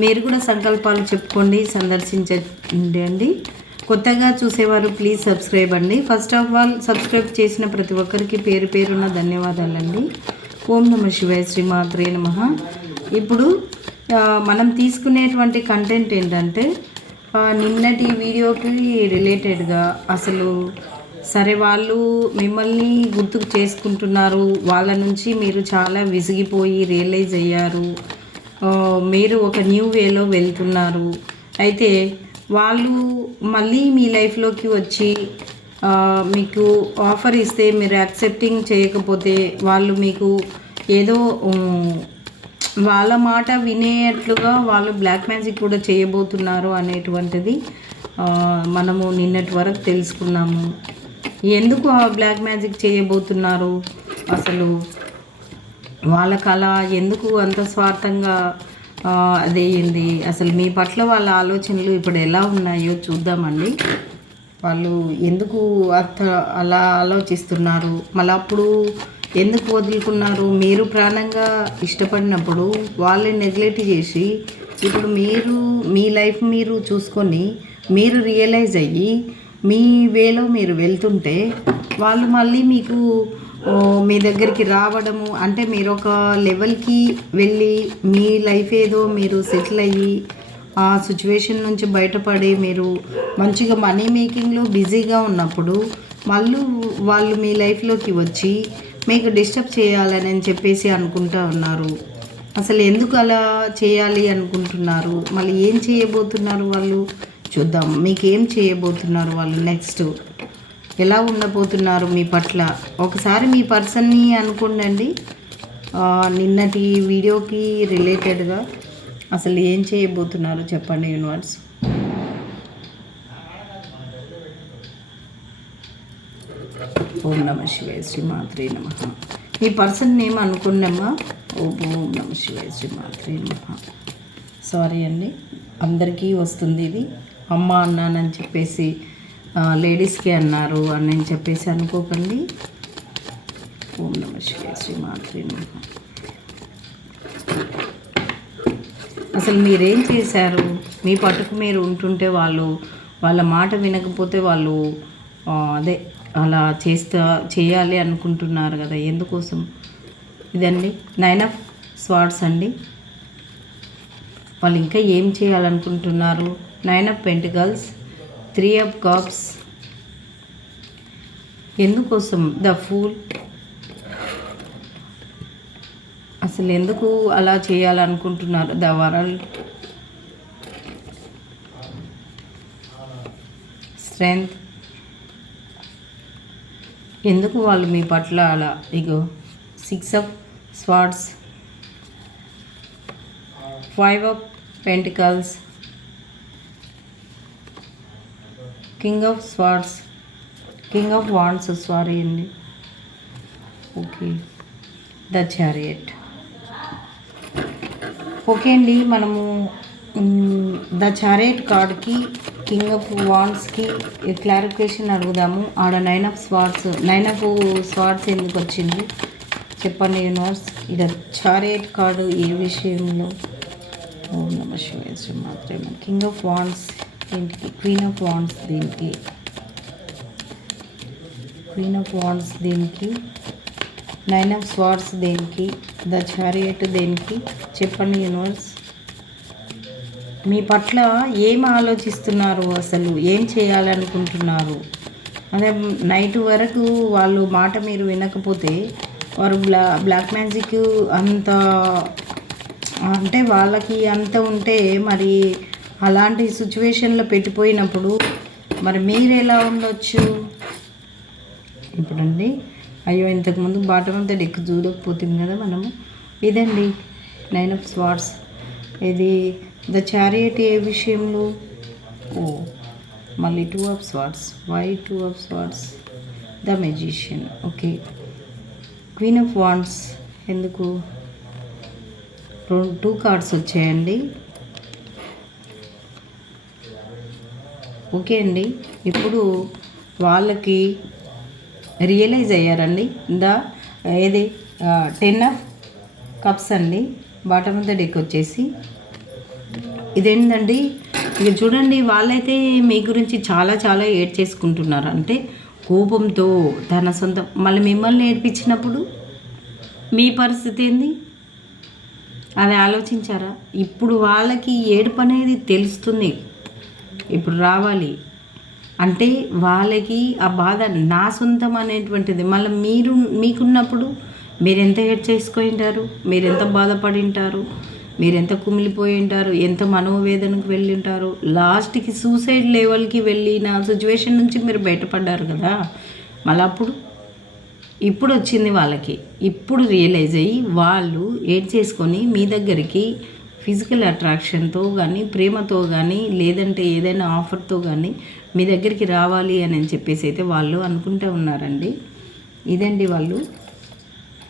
మీరు కూడా సంకల్పాలు చెప్పుకోండి సందర్శించండి కొత్తగా చూసేవారు ప్లీజ్ సబ్స్క్రైబ్ అండి. ఫస్ట్ ఆఫ్ ఆల్ సబ్స్క్రైబ్ చేసిన ప్రతి ఒక్కరికి పేరు పేరున్న ధన్యవాదాలండి. ఓం నమ శివాయ శ్రీమాత్రే నమ. ఇప్పుడు మనం తీసుకునేటువంటి కంటెంట్ ఏంటంటే నిన్నటి వీడియోకి రిలేటెడ్గా అసలు సరే వాళ్ళు మిమ్మల్ని గుర్తుకు చేసుకుంటున్నారు. వాళ్ళ నుంచి మీరు చాలా విసిగిపోయి రియలైజ్ అయ్యారు. మీరు ఒక న్యూ వేలో వెళ్తున్నారు. అయితే వాళ్ళు మళ్ళీ మీ లైఫ్లోకి వచ్చి మీకు ఆఫర్ ఇస్తే మీరు యాక్సెప్టింగ్ చేయకపోతే వాళ్ళు మీకు ఏదో వాళ్ళ మాట వినేట్లుగా వాళ్ళు బ్లాక్ మ్యాజిక్ కూడా చేయబోతున్నారు అనేటువంటిది మనము నిన్నటి వరకు తెలుసుకున్నాము. ఎందుకు ఆ బ్లాక్ మ్యాజిక్ చేయబోతున్నారు? అసలు వాళ్ళకి అలా ఎందుకు అంత స్వార్థంగా అదేయండి అసలు మీ పట్ల వాళ్ళ ఆలోచనలు ఇప్పుడు ఎలా ఉన్నాయో చూద్దామండి. వాళ్ళు ఎందుకు అంత అలా ఆలోచిస్తున్నారు? మళ్ళీ అప్పుడు ఎందుకు వదులుకున్నారు? మీరు ప్రాణంగా ఇష్టపడినప్పుడు వాళ్ళని నెగ్లెక్ట్ చేసి ఇప్పుడు మీరు మీ లైఫ్ మీరు చూసుకొని మీరు రియలైజ్ అయ్యి మీ వేలో మీరు వెళ్తుంటే వాళ్ళు మళ్ళీ మీకు మీ దగ్గరికి రావడము అంటే మీరు ఒక లెవెల్కి వెళ్ళి మీ లైఫ్ ఏదో మీరు సెటిల్ అయ్యి ఆ సిచ్యువేషన్ నుంచి బయటపడి మీరు మంచిగా మనీ మేకింగ్లో బిజీగా ఉన్నప్పుడు మళ్ళీ వాళ్ళు మీ లైఫ్లోకి వచ్చి మీకు డిస్టర్బ్ చేయాలని చెప్పేసి అనుకుంటా ఉన్నారు. అసలు ఎందుకు అలా చేయాలి అనుకుంటున్నారు? మళ్ళీ ఏం చేయబోతున్నారు వాళ్ళు? చూద్దాం. మీకు ఏం చేయబోతున్నారు వాళ్ళు? నెక్స్ట్. ఎలా ఉండబోతున్నారు మీ పట్ల? ఒకసారి మీ పర్సన్ని అనుకోండి నిన్నటి వీడియోకి రిలేటెడ్గా అసలు ఏం చేయబోతున్నారు చెప్పండి యూనివర్స్. ఓం నమ శివాయ శ్రీమాత్రే నమ. మీ పర్సన్ నేమ్ అనుకున్నామా ఓం ఓం నమ శివాయ శ్రీమాత్రే నమ. సారీ అండి అందరికీ వస్తుంది ఇది. అమ్మ అన్నానని చెప్పేసి లేడీస్కి అన్నారు అని చెప్పేసి అనుకోకండి. ఓం నమ శివాయ శ్రీ మాత్రే అసలు మీరేం చేశారు? మీ పట్టుకు మీరు ఉంటుంటే వాళ్ళు వాళ్ళ మాట వినకపోతే వాళ్ళు అదే అలా చేస్తా చేయాలి అనుకుంటున్నారు కదా ఎందుకోసం? ఇదండి నైన్ ఆఫ్ స్వార్డ్స్ అండి. వాళ్ళు ఇంకా ఏం చేయాలనుకుంటున్నారు? Nine of pentacles three of cups. ఎందుకోసం? The fool. అసలు ఎందుకు అలా చేయాలనుకుంటున్నారు? The world. స్ట్రెంగ్త్. ఎందుకు వాళ్ళు మీ పట్ల అలా? Ego six of swords five of pentacles. King of swords king of wands sorry అండి. ఓకే ద చారియట్ ఓకే అండి మనము ద చారియట్ కార్డ్కి కింగ్ ఆఫ్ వాండ్స్కి క్లారిఫికేషన్ అడుగుదాము. ఆడ nine of swords nine of swords ఎందుకు వచ్చింది? చెప్పండి యూనివర్స్. ఇక చారియట్ కార్డు ఏ విషయంలో? ఓం నమ శివాయ మాత్రమే కింగ్ ఆఫ్ వాండ్స్ దీనికి క్వీన్ ఆఫ్ వాండ్స్ దీనికి. క్వీన్ ఆఫ్ వాండ్స్ దీనికి. నైన్ ఆఫ్ స్వార్డ్స్ దేనికి. ద చారియట్ దేనికి. చెప్పండి యూనివర్స్ మీ పట్ల ఏం ఆలోచిస్తున్నారు అసలు? ఏం చేయాలనుకుంటున్నారు? అదే నైట్ వరకు వాళ్ళు మాట మీరు వినకపోతే వారు బ్లా బ్లాక్ మ్యాజిక్ అంత అంటే వాళ్ళకి అంత ఉంటే మరి అలాంటి సిచ్యువేషన్లో పెట్టిపోయినప్పుడు మరి మీరు ఎలా ఉండొచ్చు? ఇప్పుడండి. అయ్యో ఇంతకుముందు బాటం అంతా డెక్కు చూడకపోతుంది కదా మనము. ఇదండి నైన్ ఆఫ్ స్వార్డ్స్ ఇది ద చారియట్ ఏ విషయంలో? ఓ మళ్ళీ two of swords why two of swords the magician okay queen of wands ఎందుకు? రెండు టూ కార్డ్స్ వచ్చాయండి. ఓకే అండి. ఇప్పుడు వాళ్ళకి రియలైజ్ అయ్యారండి. ద ఏది? టెన్ ఆఫ్ కప్స్ అండి. బాటమ్ ఆఫ్ ద డెక్ వచ్చేసి. ఇదేంటండి ఇక చూడండి వాళ్ళైతే మీ గురించి చాలా చాలా ఏడ్ చేసుకుంటున్నారు అంటే కోపంతో తన సొంత మళ్ళీ మిమ్మల్ని నేర్పించినప్పుడు మీ పరిస్థితి ఏంది? అది ఆలోచించారా? ఇప్పుడు వాళ్ళకి ఏడుపు అనేది తెలుస్తుంది. ఇప్పుడు రావాలి. అంటే వాళ్ళకి ఆ బాధ నా సొంతం అనేటువంటిది. మళ్ళీ మీరు మీకున్నప్పుడు మీరు ఎంత హెడ్ చేసుకొని ఉంటారు? మీరు ఎంత బాధపడి ఉంటారు? మీరు ఎంత కుమిలిపోయి ఉంటారు? ఎంత మనోవేదనకు వెళ్ళి ఉంటారు? లాస్ట్కి సూసైడ్ లెవెల్కి వెళ్ళిన సిచ్యువేషన్ నుంచి మీరు బయటపడ్డారు కదా. మళ్ళీ అప్పుడు? ఇప్పుడు వచ్చింది వాళ్ళకి. ఇప్పుడు రియలైజ్ అయ్యి వాళ్ళు ఏడ్ చేసుకొని మీ దగ్గరికి ఫిజికల్ అట్రాక్షన్తో కానీ ప్రేమతో కానీ లేదంటే ఏదైనా ఆఫర్తో కానీ మీ దగ్గరికి రావాలి అని చెప్పేసి అయితే వాళ్ళు అనుకుంటూ ఉన్నారండి. ఇదండి వాళ్ళు.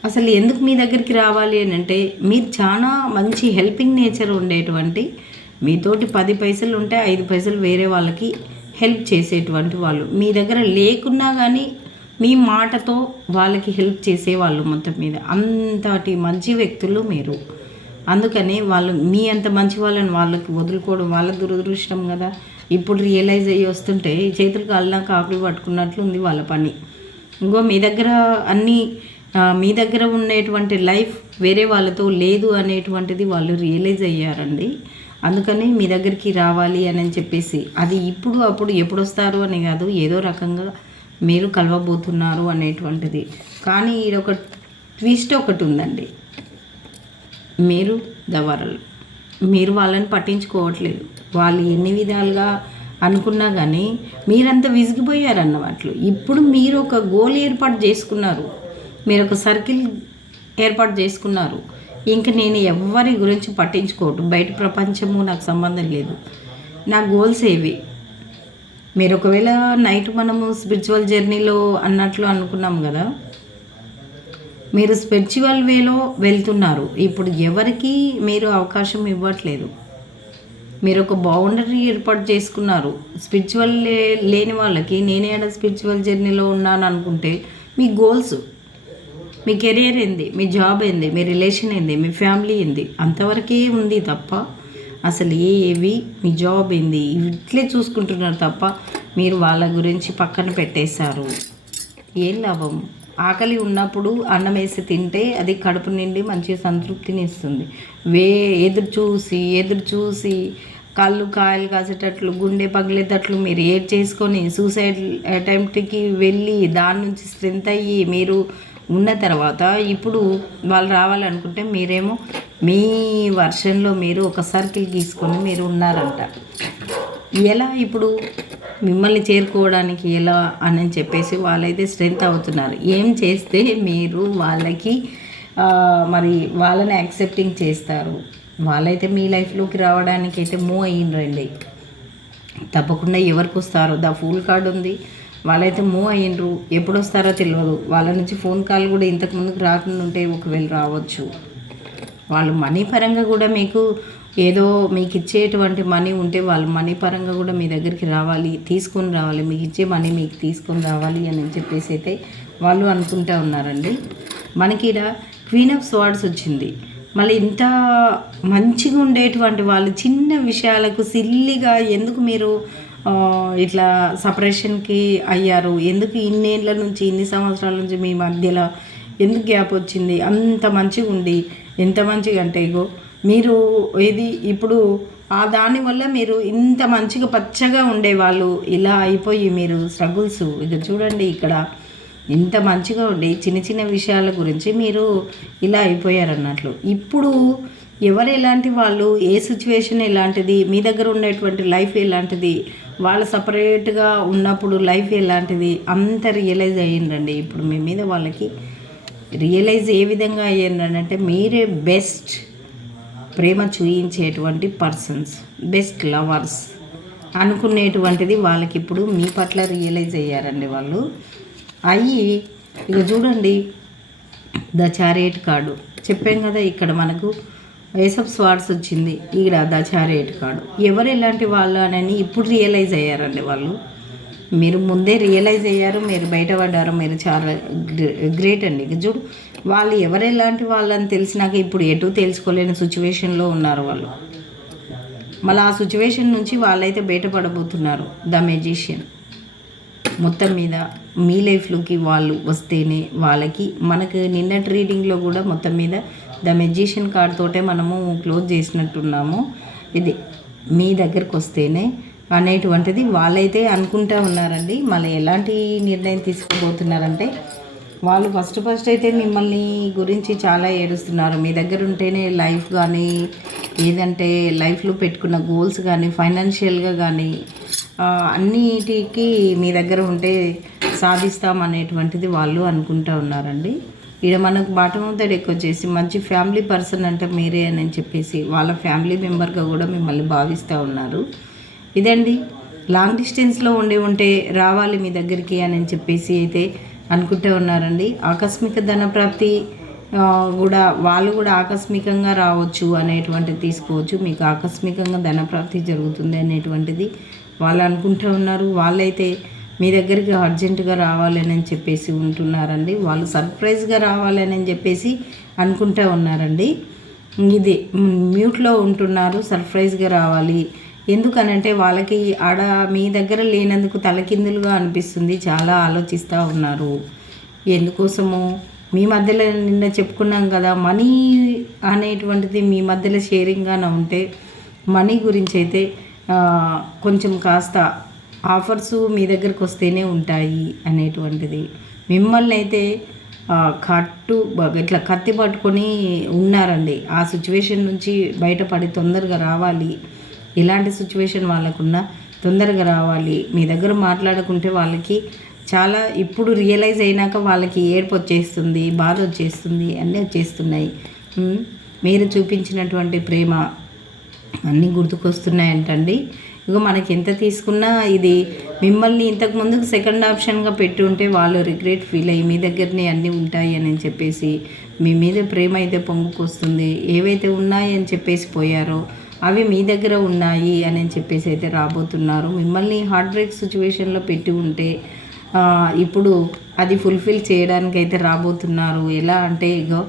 అసలు ఎందుకు మీ దగ్గరికి రావాలి అని అంటే మీరు చాలా మంచి హెల్పింగ్ నేచర్ ఉండేటువంటి మీతోటి పది పైసలు ఉంటే ఐదు పైసలు వేరే వాళ్ళకి హెల్ప్ చేసేటువంటి వాళ్ళు. మీ దగ్గర లేకున్నా కానీ మీ మాటతో వాళ్ళకి హెల్ప్ చేసేవాళ్ళు మొత్తం మీద. అంతటి మంచి వ్యక్తులు మీరు. అందుకని వాళ్ళు మీ అంత మంచి వాళ్ళని వాళ్ళకి వదులుకోవడం వాళ్ళ దురదృష్టం కదా. ఇప్పుడు రియలైజ్ అయ్యి వస్తుంటే చేతులు కాళ్ళ కాకులు పట్టుకున్నట్లు ఉంది వాళ్ళ పని. ఇంకో మీ దగ్గర అన్నీ మీ దగ్గర ఉండేటువంటి లైఫ్ వేరే వాళ్ళతో లేదు అనేటువంటిది వాళ్ళు రియలైజ్ అయ్యారండి. అందుకని మీ దగ్గరికి రావాలి అని చెప్పేసి అది ఇప్పుడు అప్పుడు ఎప్పుడు వస్తారు అని కాదు ఏదో రకంగా మీరు కలవబోతున్నారు అనేటువంటిది. కానీ ఈడొక ట్విస్ట్ ఒకటి ఉందండి. మీరు దవరలు మీరు వాళ్ళని పట్టించుకోవట్లేదు. వాళ్ళు ఎన్ని విధాలుగా అనుకున్నా కానీ మీరంతా విసిగిపోయారన్నమాటలు ఇప్పుడు మీరు ఒక గోల్ ఏర్పాటు చేసుకున్నారు. మీరు ఒక సర్కిల్ ఏర్పాటు చేసుకున్నారు. ఇంక నేను ఎవరి గురించి పట్టించుకోవటం బయట ప్రపంచము నాకు సంబంధం లేదు. నా గోల్స్ ఏవి? మీరు ఒకవేళ నైట్ మనము స్పిరిచువల్ జర్నీలో అన్నట్లు అనుకున్నాం కదా? మీరు స్పిరిచువల్ వేలో వెళ్తున్నారు. ఇప్పుడు ఎవరికి మీరు అవకాశం ఇవ్వట్లేదు. మీరు ఒక బౌండరీ ఏర్పాటు చేసుకున్నారు. స్పిరిచువల్ లే- లేని వాళ్ళకి నేనే ఆడ స్పిరిచువల్ జర్నీలో ఉన్నాను అనుకుంటే మీ గోల్స్ మీ కెరియర్ ఏంది? మీ జాబ్ ఏంది? మీ రిలేషన్ ఏంది? మీ ఫ్యామిలీ ఏంది? అంతవరకే ఉంది తప్ప అసలు ఏవి? మీ జాబ్ ఏంది? ఇట్లే చూసుకుంటున్నారు తప్ప మీరు వాళ్ళ గురించి పక్కన పెట్టేశారు. ఏం లాభం? ఆకలి ఉన్నప్పుడు అన్నం వేసి తింటే అది కడుపు నిండి మంచి సంతృప్తిని ఇస్తుంది వే ఎదురు చూసి ఎదురు చూసి కళ్ళు కాయలు కాసేటట్లు గుండె పగిలేటట్లు మీరు ఏడ్ చేసుకొని సూసైడ్ అటెంప్ట్కి వెళ్ళి దాని నుంచి స్ట్రెంత్ అయ్యి మీరు ఉన్న తర్వాత ఇప్పుడు వాళ్ళు రావాలనుకుంటే మీరేమో మీ వర్షన్లో మీరు ఒక సర్కిల్ గీసుకొని మీరు ఉన్నారంట. ఎలా ఇప్పుడు మిమ్మల్ని చేరుకోవడానికి ఎలా అని చెప్పేసి వాళ్ళైతే స్ట్రెంత్ అవుతున్నారు. ఏం చేస్తే మీరు వాళ్ళకి మరి వాళ్ళని యాక్సెప్టింగ్ చేస్తారు? వాళ్ళైతే మీ లైఫ్లోకి రావడానికి అయితే మూవ్ అయ్యిండ్రండి. తప్పకుండా ఎవరికి వస్తారో ద ఫుల్ కార్డ్ ఉంది. వాళ్ళైతే మూవ్ అయ్యిండ్రు. ఎప్పుడు వస్తారో తెలియదు వాళ్ళ నుంచి ఫోన్ కాల్ కూడా ఇంతకు ముందుకు రాకుండా ఉంటే ఒకవేళ రావచ్చు. వాళ్ళు మనీ పరంగా కూడా మీకు ఏదో మీకు ఇచ్చేటువంటి మనీ ఉంటే వాళ్ళు మనీ పరంగా కూడా మీ దగ్గరికి రావాలి తీసుకొని రావాలి. మీకు ఇచ్చే మనీ మీకు తీసుకొని రావాలి అని చెప్పేసి అయితే వాళ్ళు అనుకుంటా ఉన్నారండి. మనకి ఇక్కడ క్వీన్ ఆఫ్ స్వార్డ్స్ వచ్చింది. మళ్ళీ ఇంత మంచిగా ఉండేటువంటి వాళ్ళు చిన్న విషయాలకు సిల్లిగా ఎందుకు మీరు ఇట్లా సపరేషన్కి అయ్యారు? ఎందుకు ఇన్నేళ్ళ నుంచి ఇన్ని సంవత్సరాల నుంచి మీ మధ్యలో ఎందుకు గ్యాప్ వచ్చింది? అంత మంచిగా ఉండి ఎంత మంచిగా అంటే ఇగో మీరు ఇది ఇప్పుడు ఆ దానివల్ల మీరు ఇంత మంచిగా పచ్చగా ఉండేవాళ్ళు ఇలా అయిపోయి మీరు స్ట్రగుల్స్ ఇక చూడండి ఇక్కడ. ఇంత మంచిగా ఉండి చిన్న చిన్న విషయాల గురించి మీరు ఇలా అయిపోయారు అన్నట్లు ఇప్పుడు ఎవరు ఎలాంటి వాళ్ళు ఏ సిచ్యువేషన్ ఎలాంటిది మీ దగ్గర ఉండేటువంటి లైఫ్ ఎలాంటిది వాళ్ళు సపరేట్గా ఉన్నప్పుడు లైఫ్ ఎలాంటిది అంత రియలైజ్ అయ్యిందండి ఇప్పుడు మీ మీద వాళ్ళకి రియలైజ్ ఏ విధంగా అయ్యిందండి అంటే మీరే బెస్ట్ ప్రేమ చూయించేటువంటి పర్సన్స్ బెస్ట్ లవర్స్ అనుకునేటువంటిది వాళ్ళకి ఇప్పుడు మీ పట్ల రియలైజ్ అయ్యారండి వాళ్ళు. అయ్యి ఇక చూడండి ద చారేట్ కార్డు. చెప్పాం కదా ఇక్కడ మనకు వేసప్ స్వార్డ్స్ వచ్చింది ఇక్కడ ద చారేట్ కార్డు. ఎవరు ఎలాంటి వాళ్ళు అని ఇప్పుడు రియలైజ్ అయ్యారండి వాళ్ళు. మీరు ముందే రియలైజ్ అయ్యారు మీరు బయటపడ్డారు మీరు చాలా గ్రేట్ అండి. ఇక చూడు వాళ్ళు ఎవరు ఎలాంటి వాళ్ళని తెలిసినాక ఇప్పుడు ఎటు తెలుసుకోలేని సిచ్యువేషన్లో ఉన్నారు వాళ్ళు. మళ్ళీ ఆ సిచ్యువేషన్ నుంచి వాళ్ళైతే బయటపడబోతున్నారు ద మెజిషియన్. మొత్తం మీద మీ లైఫ్లోకి వాళ్ళు వస్తేనే వాళ్ళకి మనకు నిన్నటి రీడింగ్లో కూడా మొత్తం మీద ద మెజిషియన్ కార్డ్ తోటే మనము క్లోజ్ చేసినట్టున్నాము. ఇది మీ దగ్గరకు వస్తేనే అనేటువంటిది వాళ్ళైతే అనుకుంటా ఉన్నారండి. మళ్ళీ ఎలాంటి నిర్ణయం తీసుకోబోతున్నారంటే వాళ్ళు ఫస్ట్ ఫస్ట్ అయితే మిమ్మల్ని గురించి చాలా ఏడుస్తున్నారు. మీ దగ్గర ఉంటేనే లైఫ్ కానీ ఏదంటే లైఫ్లో పెట్టుకున్న గోల్స్ కానీ ఫైనాన్షియల్గా కానీ అన్నిటికీ మీ దగ్గర ఉంటే సాధిస్తాం అనేటువంటిది వాళ్ళు అనుకుంటా ఉన్నారండి. ఇక్కడ మనకు బాటమ్ ఆఫ్ ద డెక్ వచ్చేసి మంచి ఫ్యామిలీ పర్సన్ అంటే మీరే అని చెప్పేసి వాళ్ళ ఫ్యామిలీ మెంబర్గా కూడా మిమ్మల్ని భావిస్తూ ఉన్నారు. ఇదండి. లాంగ్ డిస్టెన్స్లో ఉండి ఉంటే రావాలి మీ దగ్గరికి అని చెప్పేసి అయితే అనుకుంటూ ఉన్నారండి. ఆకస్మిక ధనప్రాప్తి కూడా వాళ్ళు కూడా ఆకస్మికంగా రావచ్చు అనేటువంటిది తీసుకోవచ్చు. మీకు ఆకస్మికంగా ధనప్రాప్తి జరుగుతుంది అనేటువంటిది వాళ్ళు అనుకుంటూ ఉన్నారు. వాళ్ళైతే మీ దగ్గరికి అర్జెంటుగా రావాలని చెప్పేసి ఉంటున్నారండి. వాళ్ళు సర్ప్రైజ్గా రావాలని చెప్పేసి అనుకుంటూ ఉన్నారండి. ఇది మ్యూట్లో ఉంటున్నారు. సర్ప్రైజ్గా రావాలి. ఎందుకనంటే వాళ్ళకి ఆడ మీ దగ్గర లేనందుకు తలకిందులుగా అనిపిస్తుంది. చాలా ఆలోచిస్తూ ఉన్నారు. ఎందుకోసము? మీ మధ్యలో నిన్న చెప్పుకున్నాం కదా మనీ అనేటువంటిది మీ మధ్యలో షేరింగ్గానే ఉంటే మనీ గురించి అయితే కొంచెం కాస్త ఆఫర్స్ మీ దగ్గరకు వస్తేనే ఉంటాయి అనేటువంటిది. మిమ్మల్ని అయితే కట్టు ఇట్లా కత్తి పట్టుకొని ఉన్నారండి. ఆ సిచ్యువేషన్ నుంచి బయటపడి తొందరగా రావాలి. ఇలాంటి సిచ్యువేషన్ వాళ్ళకున్నా తొందరగా రావాలి. మీ దగ్గర మాట్లాడుకుంటే వాళ్ళకి చాలా ఇప్పుడు రియలైజ్ అయినాక వాళ్ళకి ఏడుపు వచ్చేస్తుంది బాధ వచ్చేస్తుంది అన్నీ వచ్చేస్తున్నాయి. మీరు చూపించినటువంటి ప్రేమ అన్నీ గుర్తుకొస్తున్నాయంటండి. ఇక మనకి ఎంత తీసుకున్నా ఇది మిమ్మల్ని ఇంతకు ముందుకు సెకండ్ ఆప్షన్గా పెట్టి ఉంటే వాళ్ళు రిగ్రెట్ ఫీల్ అయ్యి మీ దగ్గరనే అన్నీ ఉంటాయి అని చెప్పేసి మీ మీద ప్రేమ అయితే పొంగుకొస్తుంది. ఏవైతే ఉన్నాయని అని చెప్పేసి పోయారో అవి మీ దగ్గర ఉన్నాయి అని చెప్పేసి అయితే రాబోతున్నారు. మిమ్మల్ని హార్ట్ బ్రేక్ సిచ్యువేషన్లో పెట్టి ఉంటే ఇప్పుడు అది ఫుల్ఫిల్ చేయడానికి అయితే రాబోతున్నారు. ఎలా అంటే ఇగో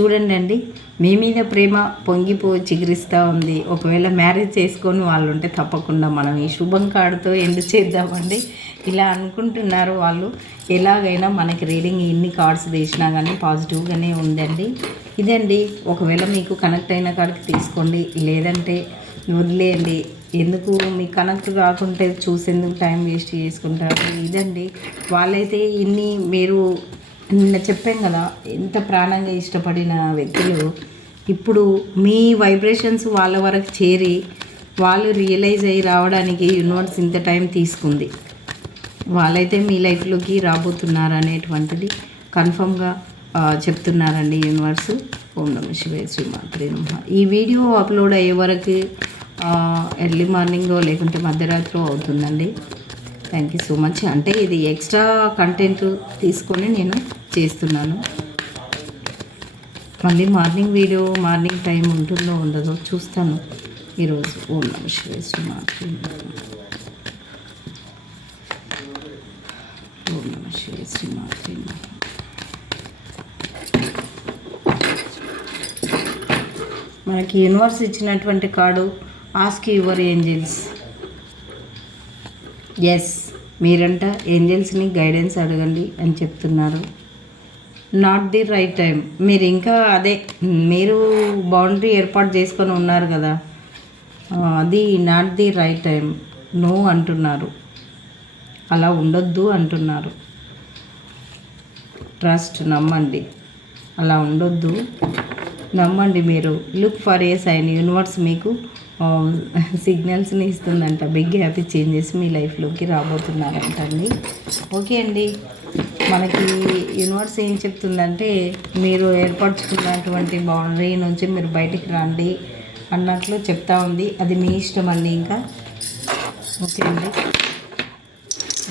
చూడండి అండి మీ మీద ప్రేమ పొంగిపో చిగురిస్తూ ఉంది. ఒకవేళ మ్యారేజ్ చేసుకొని వాళ్ళు ఉంటే తప్పకుండా మనం ఈ శుభం కార్డుతో ఎందు చేద్దామండి. ఇలా అనుకుంటున్నారు వాళ్ళు. ఎలాగైనా మనకి రీడింగ్ ఎన్ని కార్డ్స్ తీసినా కానీ పాజిటివ్గానే ఉందండి. ఇదండి. ఒకవేళ మీకు కనెక్ట్ అయిన కాడికి తీసుకోండి. లేదంటే వదిలేయండి. ఎందుకు? మీకు కనెక్ట్ కాకుంటే చూసేందుకు టైం వేస్ట్ చేసుకుంటారు. ఇదండి. వాళ్ళైతే ఇన్ని మీరు నిన్న చెప్పాం కదా ఎంత ప్రాణంగా ఇష్టపడిన వ్యక్తులు ఇప్పుడు మీ వైబ్రేషన్స్ వాళ్ళ వరకు చేరి వాళ్ళు రియలైజ్ అయ్యి రావడానికి యూనివర్స్ ఇంత టైం తీసుకుంది. వాళ్ళైతే మీ లైఫ్లోకి రాబోతున్నారు అనేటువంటిది కన్ఫర్మ్గా చెప్తున్నారండి యూనివర్స్ ఓం నమ శివే శ్రీమాత్రి నమ. ఈ వీడియో అప్లోడ్ అయ్యే వరకు ఎర్లీ మార్నింగ్ లేకుంటే మధ్యరాత్రో అవుతుందండి. థ్యాంక్ యూ సో మచ్ అంటే ఇది ఎక్స్ట్రా కంటెంట్ తీసుకొని నేను చేస్తున్నాను. మళ్ళీ మార్నింగ్ వీడియో మార్నింగ్ టైం ఉంటుందో ఉండదో చూస్తాను. ఈరోజు ఓం నమ శివాయ శ్రీమాత్రే ఓం నమ శివాయ శ్రీమాత్రే మనకి యూనివర్స్ ఇచ్చినటువంటి card ask your angels yes మీరంట ఏంజల్స్ని గైడెన్స్ అడగండి అని చెప్తున్నారు. నాట్ ది రైట్ టైం మీరు ఇంకా అదే మీరు బౌండరీ ఏర్పాటు చేసుకొని ఉన్నారు కదా. అది not the right time no అంటున్నారు. అలా ఉండొద్దు అంటున్నారు. ట్రస్ట్ నమ్మండి. అలా ఉండొద్దు. నమ్మండి మీరు. Look for a sign universe మీకు సిగ్నల్స్ని ఇస్తుందంట. బిగ్ హ్యాపీ చేంజెస్ మీ లైఫ్లోకి రాబోతున్నారంట అండి. ఓకే అండి. మనకి యూనివర్స్ ఏం చెప్తుందంటే మీరు ఏర్పరచుకున్నటువంటి బౌండరీ నుంచి మీరు బయటికి రండి అన్నట్లు చెప్తా ఉంది. అది మీ ఇష్టం అండి ఇంకా? ఓకే అండి.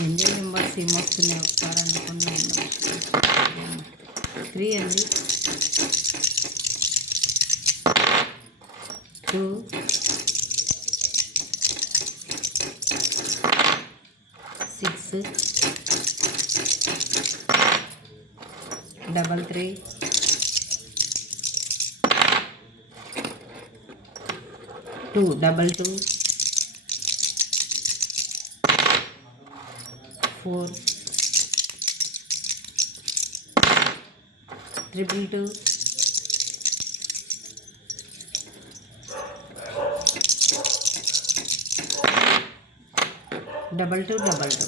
ఎన్ని నెంబర్స్ ఏమొస్తున్నాయి ఒకసారి అనుకుండా త్రీ అండి. Two six double three two double two four triple two double two double two.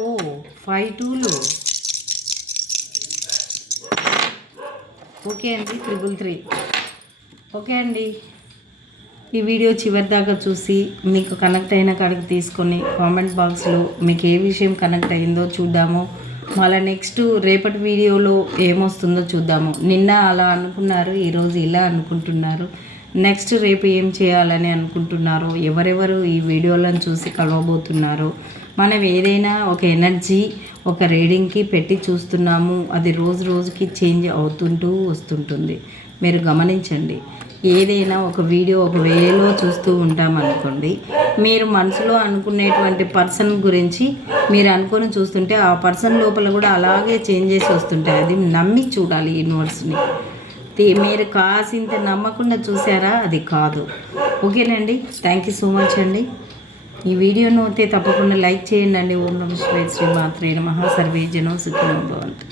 Oh five tool. Okay అండి ట్రిపుల్ త్రీ. ఓకే అండి. ఈ వీడియో చివరి దాకా చూసి మీకు కనెక్ట్ అయిన కాడికి తీసుకొని కామెంట్ బాక్స్లో మీకు ఏ విషయం కనెక్ట్ అయిందో చూద్దాము. మళ్ళీ నెక్స్ట్ రేపటి వీడియోలో ఏమొస్తుందో చూద్దాము. నిన్న అలా అనుకున్నారు ఈరోజు ఇలా అనుకుంటున్నారు. నెక్స్ట్ రేపు ఏం చేయాలని అనుకుంటున్నారో ఎవరెవరు ఈ వీడియోలను చూసి కలవబోతున్నారో మనం ఏదైనా ఒక ఎనర్జీ ఒక రీడింగ్కి పెట్టి చూస్తున్నాము అది రోజు రోజుకి చేంజ్ అవుతుంటూ వస్తుంటుంది. మీరు గమనించండి. ఏదైనా ఒక వీడియో ఒక వేలో చూస్తూ ఉంటాం అనుకోండి మీరు మనసులో అనుకునేటువంటి పర్సన్ గురించి మీరు అనుకొని చూస్తుంటే ఆ పర్సన్ లోపల కూడా అలాగే చేంజెస్ వస్తుంటాయి. అది నమ్మి చూడాలి యూనివర్స్ని. మీరు కాసింత నమ్మకుండా చూసారా? అది కాదు. ఓకేనండి. థ్యాంక్ యూ సో మచ్ అండి. ఈ వీడియోను అయితే తప్పకుండా లైక్ చేయండి అండి. ఓం నమ శ్రీ శ్రీ మాత్రే నమ. సర్వే జనం సుఖం భవంతు.